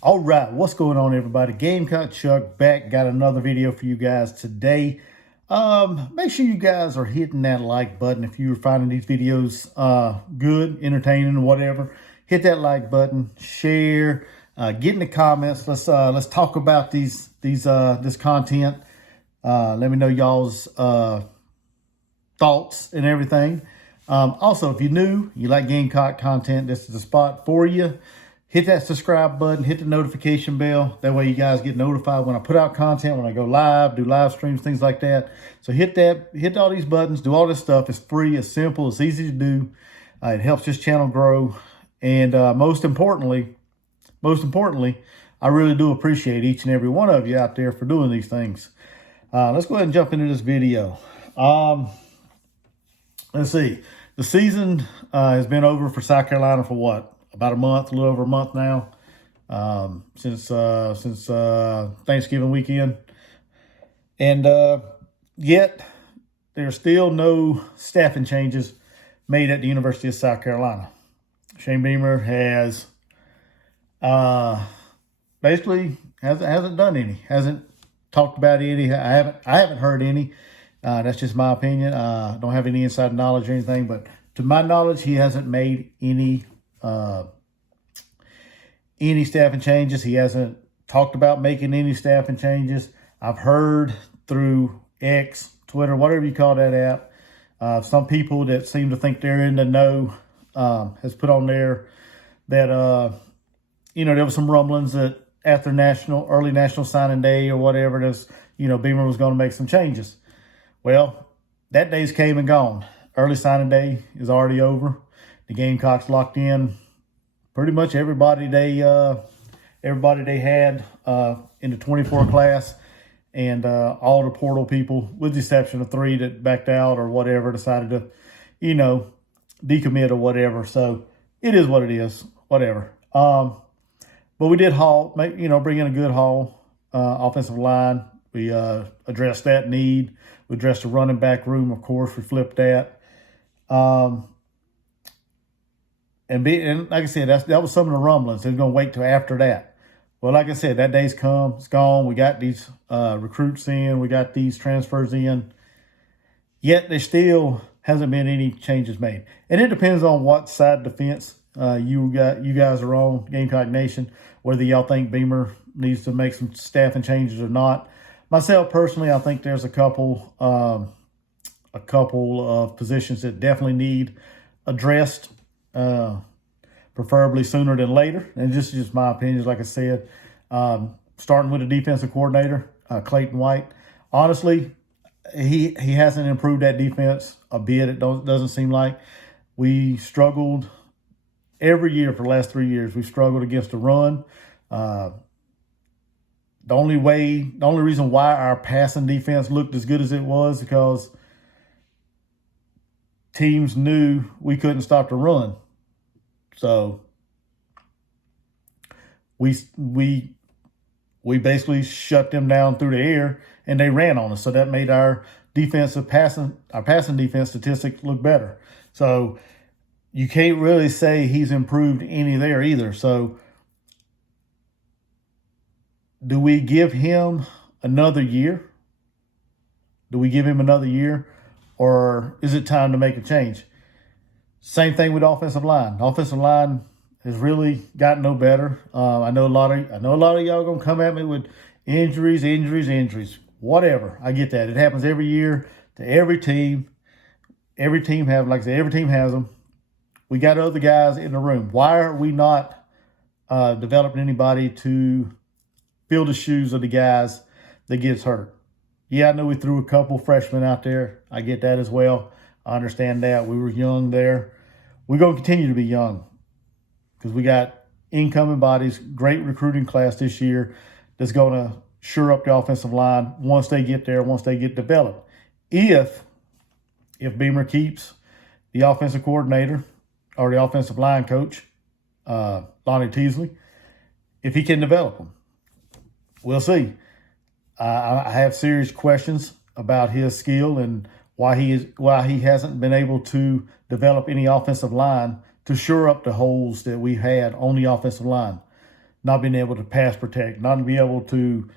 All right, what's going on, everybody? Gamecock Chuck back. Got another video for you guys today. Make sure you guys are hitting that like button if you're finding these videos good, entertaining, whatever. Hit that like button, share, get in the comments. Let's talk about this content. Let me know y'all's thoughts and everything. Also, if you're new, you like Gamecock content, this is the spot for you. Hit that subscribe button, hit the notification bell. That way you guys get notified when I put out content, when I go live, do live streams, things like that. So hit that, hit all these buttons, do all this stuff. It's free, it's simple, it's easy to do. It helps this channel grow. And most importantly, I really do appreciate each and every one of you out there for doing these things. Let's go ahead and jump into this video. Let's see. The season has been over for South Carolina for what? About a month, a little over a month now, since Thanksgiving weekend. And yet there's still no staffing changes made at the University of South Carolina. Shane Beamer has basically hasn't done any, hasn't talked about any. I haven't heard any. That's just my opinion. Don't have any inside knowledge or anything, but to my knowledge, he hasn't made any staffing changes. He hasn't talked about making any staffing changes. I've heard through X, Twitter, whatever you call that app, some people that seem to think they're in the know has put on there that there was some rumblings that after early national signing day or whatever, Beamer was going to make some changes. Well, that day's came and gone. Early signing day is already over. The Gamecocks locked in pretty much everybody they had in the 24 class, and all the portal people, with the exception of 3 that backed out or whatever, decided to, decommit or whatever. So it is what it is, whatever. But we did bring in a good haul, offensive line. We addressed that need. We addressed the running back room, of course. We flipped that. And like I said, that was some of the rumblings. They're going to wait till after that. Well, like I said, that day's come. It's gone. We got these recruits in. We got these transfers in. Yet there still hasn't been any changes made. And it depends on what side of the fence you guys are on, Gamecock Nation, whether y'all think Beamer needs to make some staffing changes or not. Myself personally, I think there's a couple of positions that definitely need addressed, preferably sooner than later. And this is just my opinion, like I said. Starting with the defensive coordinator, Clayton White. Honestly, he hasn't improved that defense a bit. It doesn't seem like. We struggled every year for the last 3 years. We struggled against the run. The only reason why our passing defense looked as good as it was because teams knew we couldn't stop the run. So we basically shut them down through the air and they ran on us. So that made our passing defense statistics look better. So you can't really say he's improved any there either. So do we give him another year? Or is it time to make a change? Same thing with offensive line. The offensive line has really gotten no better. I know a lot of y'all gonna come at me with injuries. Whatever. I get that. It happens every year to every team. Every team has them. We got other guys in the room. Why are we not developing anybody to fill the shoes of the guys that gets hurt? Yeah, I know we threw a couple freshmen out there. I get that as well. I understand that. We were young there. We're going to continue to be young because we got incoming bodies, great recruiting class this year that's going to shore up the offensive line once they get there, once they get developed. If Beamer keeps the offensive coordinator or the offensive line coach, Lonnie Teasley, if he can develop them. We'll see. I have serious questions about his skill and why he hasn't been able to develop any offensive line to shore up the holes that we had on the offensive line. not being able to pass protect, not to be able to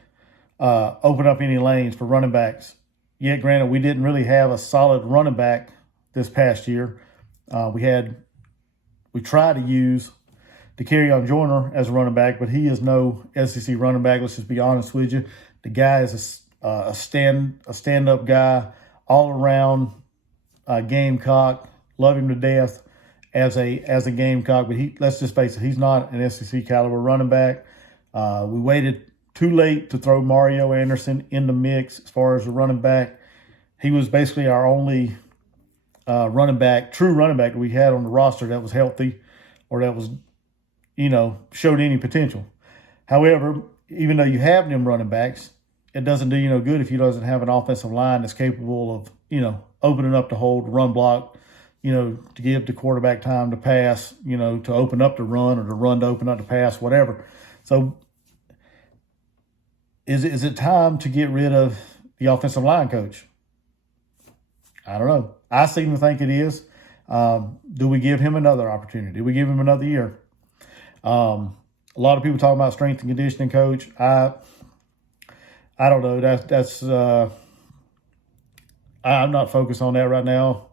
open up any lanes for running backs. Yet, granted, we didn't really have a solid running back this past year. We tried to use Dakereon Joyner as a running back, but he is no SEC running back. Let's just be honest with you. The guy is a stand-up guy, all around Gamecock. Love him to death as a Gamecock, but let's just face it, he's not an SEC caliber running back. We waited too late to throw Mario Anderson in the mix as far as the running back. He was basically our only true running back that we had on the roster that was healthy or that was, showed any potential. However, even though you have them running backs, it doesn't do you no good if you doesn't have an offensive line that's capable of, opening up the hole, to run block, to give the quarterback time to pass, to open up the run or the run to open up the pass, whatever. So is it time to get rid of the offensive line coach? I don't know. I seem to think it is. Do we give him another opportunity? Do we give him another year? A lot of people talking about strength and conditioning coach. I don't know. That's I'm not focused on that right now.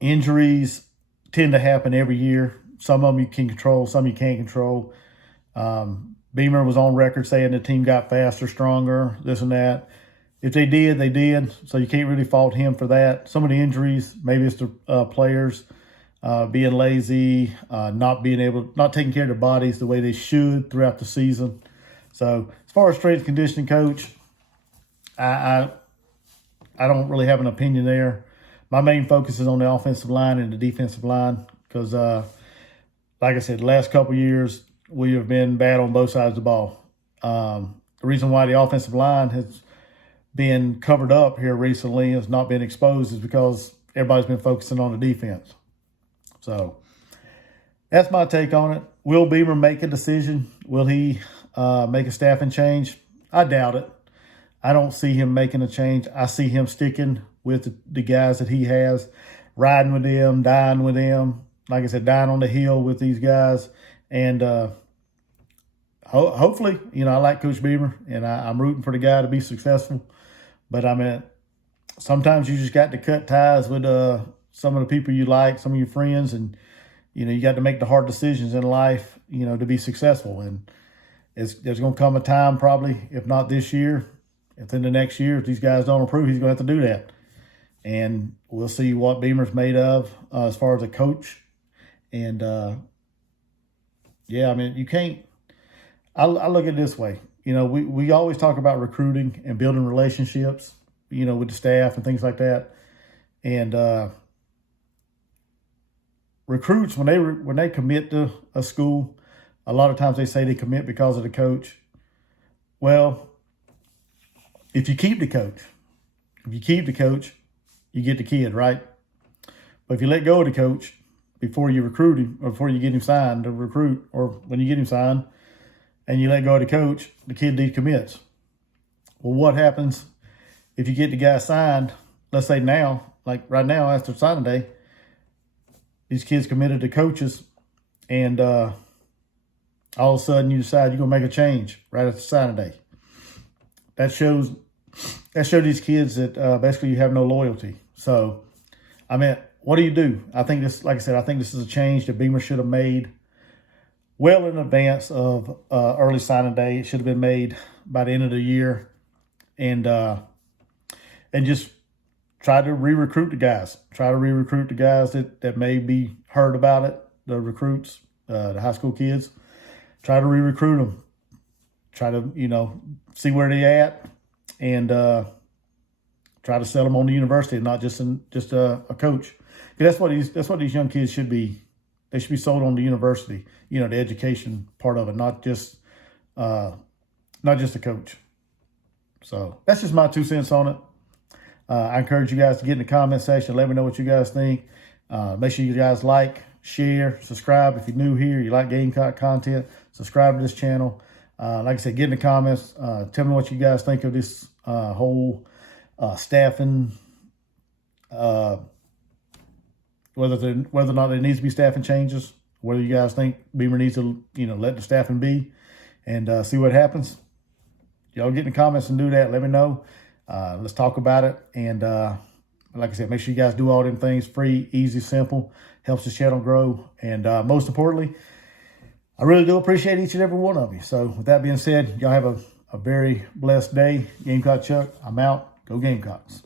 Injuries tend to happen every year. Some of them you can control, some you can't control. Beamer was on record saying the team got faster, stronger, this and that. If they did, they did. So you can't really fault him for that. Some of the injuries, maybe it's the players being lazy, not taking care of their bodies the way they should throughout the season. So as far as strength and conditioning coach, I don't really have an opinion there. My main focus is on the offensive line and the defensive line because, like I said, the last couple of years we have been bad on both sides of the ball. The reason why the offensive line has been covered up here recently, has not been exposed, is because everybody's been focusing on the defense. So that's my take on it. Will Beamer make a decision? Will he make a staffing change? I doubt it. I don't see him making a change. I see him sticking with the guys that he has, riding with them, dying with them. Like I said, dying on the hill with these guys. And hopefully, I like Coach Beamer, and I'm rooting for the guy to be successful. But, sometimes you just got to cut ties with some of the people you like, some of your friends, and, you got to make the hard decisions in life, to be successful. And there's going to come a time probably, if not this year, within the next year, if these guys don't improve, he's going to have to do that. And we'll see what Beamer's made of as far as a coach. And, you can't – I look at it this way. We always talk about recruiting and building relationships, with the staff and things like that. And recruits, when they commit to a school, a lot of times they say they commit because of the coach. Well, if you keep the coach, you get the kid, right? But if you let go of the coach before you recruit him, or before you get him signed to recruit, or when you get him signed, and you let go of the coach, the kid decommits. Well, what happens if you get the guy signed, let's say now, like right now after signing day, these kids committed to coaches, and all of a sudden you decide you're going to make a change right after signing day. That shows these kids that basically you have no loyalty. So, what do you do? I think this is a change that Beamer should have made well in advance of early signing day. It should have been made by the end of the year, and just try to re-recruit the guys. Try to re-recruit the guys that may be heard about it, the recruits, the high school kids. Try to re-recruit them. Try to, see where they at, and try to sell them on the university, and not just a coach. That's what these young kids should be. They should be sold on the university, the education part of it, not just a coach. So that's just my 2 cents on it. I encourage you guys to get in the comment section. Let me know what you guys think. Make sure you guys like, share, subscribe. If you're new here, you like Gamecock content, subscribe to this channel. Like I said, get in the comments. Tell me what you guys think of this whole staffing, whether or not there needs to be staffing changes, whether you guys think Beamer needs to, let the staffing be and see what happens. Y'all get in the comments and do that. Let me know. Let's talk about it. And like I said, make sure you guys do all them things free, easy, simple. Helps the channel grow. And most importantly, I really do appreciate each and every one of you. So with that being said, y'all have a very blessed day. Gamecock Chuck, I'm out. Go Gamecocks.